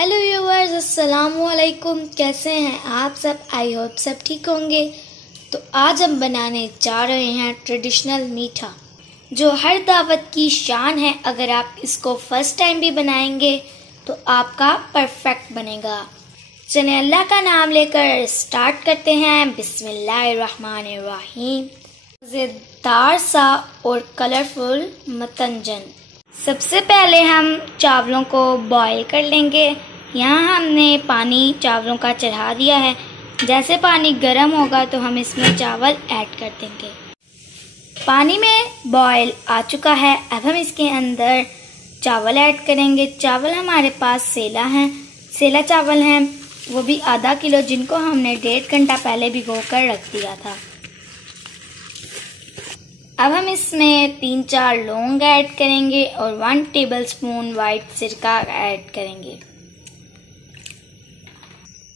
Hello viewers, अस्सलामु अलैकुम। कैसे हैं आप सब? आई होप सब ठीक होंगे। तो आज हम बनाने जा रहे हैं ट्रेडिशनल मीठा जो हर दावत की शान है। अगर आप इसको फर्स्ट टाइम भी बनाएंगे तो आपका परफेक्ट बनेगा। चलिए अल्लाह का नाम लेकर स्टार्ट करते हैं। बिस्मिल्लाहिर्रहमानिर्रहीम। मज़ेदार सा और कलरफुल मतंजन। सबसे पहले हम चावलों को बॉईल कर लेंगे। यहाँ हमने पानी चावलों का चढ़ा दिया है। जैसे पानी गर्म होगा तो हम इसमें चावल ऐड कर देंगे। पानी में बॉईल आ चुका है। अब हम इसके अंदर चावल ऐड करेंगे। चावल हमारे पास सेला चावल हैं, वो भी आधा किलो, जिनको हमने 1.5 घंटा पहले भिगो कर रख दिया था। अब हम इसमें 3-4 लौंग ऐड करेंगे और 1 टेबलस्पून वाइट सिरका ऐड करेंगे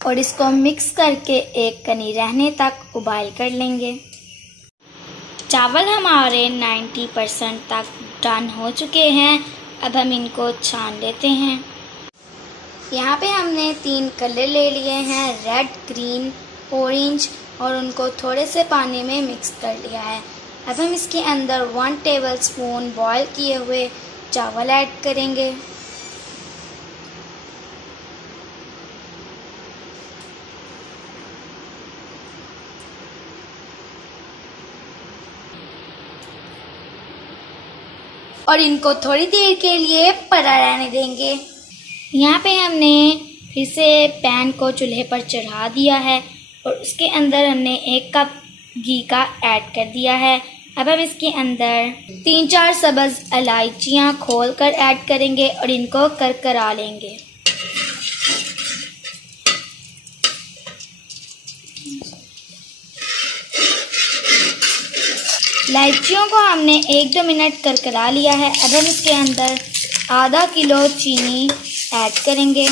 और इसको मिक्स करके एक कनी रहने तक उबाल कर लेंगे। चावल हमारे 90% तक डन हो चुके हैं। अब हम इनको छान लेते हैं। यहाँ पे हमने 3 कलर ले लिए हैं, रेड, ग्रीन, ऑरेंज, और उनको थोड़े से पानी में मिक्स कर लिया है। अब हम इसके अंदर 1 टेबलस्पून बॉईल किए हुए चावल ऐड करेंगे। और इनको थोड़ी देर के लिए पड़ा रहने देंगे। यहाँ पे हमने फिर से पैन को चूल्हे पर चढ़ा दिया है और उसके अंदर हमने 1 कप घी का ऐड कर दिया है। अब हम इसके अंदर 3-4 सब्ज़ इलायचियाँ खोल कर ऐड करेंगे और इनको करकरा लेंगे। इलायचियों को हमने 1-2 मिनट करकरा लिया है। अब हम इसके अंदर आधा किलो चीनी ऐड करेंगे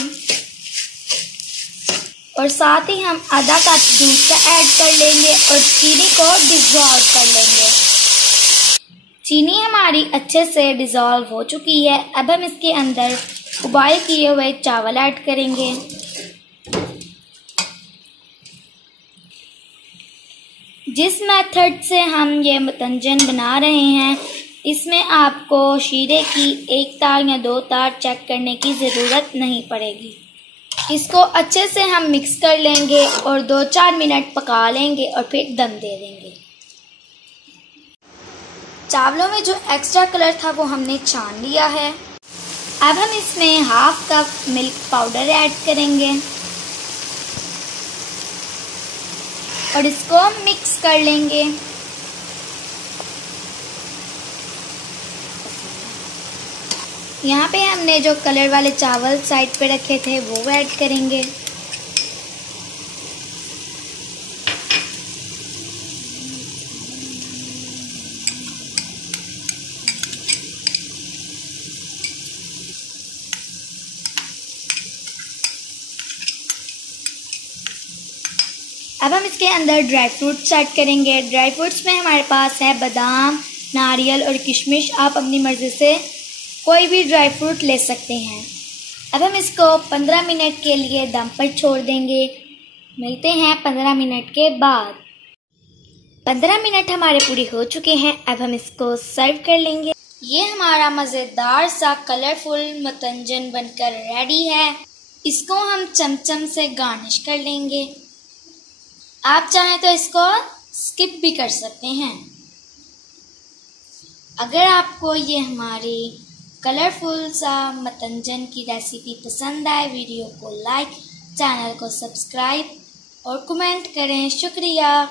और साथ ही हम आधा कप दूध का ऐड कर लेंगे और चीनी को डिज़ोल्व कर लेंगे। चीनी हमारी अच्छे से डिज़ोल्व हो चुकी है। अब हम इसके अंदर उबाल किए हुए चावल ऐड करेंगे। जिस मेथड से हम ये मतंजन बना रहे हैं, इसमें आपको शीरे की 1 तार या 2 तार चेक करने की ज़रूरत नहीं पड़ेगी। इसको अच्छे से हम मिक्स कर लेंगे और 2-4 मिनट पका लेंगे और फिर दम दे देंगे। चावलों में जो एक्स्ट्रा कलर था वो हमने छान लिया है। अब हम इसमें 1/2 कप मिल्क पाउडर ऐड करेंगे और इसको मिक्स कर लेंगे। यहाँ पे हमने जो कलर वाले चावल साइड पे रखे थे वो ऐड करेंगे। अब हम इसके अंदर ड्राई फ्रूट्स ऐड करेंगे। ड्राई फ्रूट्स में हमारे पास है बादाम, नारियल और किशमिश। आप अपनी मर्ज़ी से कोई भी ड्राई फ्रूट ले सकते हैं। अब हम इसको 15 मिनट के लिए दम पर छोड़ देंगे। मिलते हैं 15 मिनट के बाद। 15 मिनट हमारे पूरे हो चुके हैं। अब हम इसको सर्व कर लेंगे। ये हमारा मज़ेदार सा कलरफुल मतंजन बनकर रेडी है। इसको हम चमचम से गार्निश कर लेंगे। आप चाहें तो इसको स्किप भी कर सकते हैं। अगर आपको ये हमारी कलरफुल सा मतंजन की रेसिपी पसंद आए, वीडियो को लाइक, चैनल को सब्सक्राइब और कमेंट करें। शुक्रिया।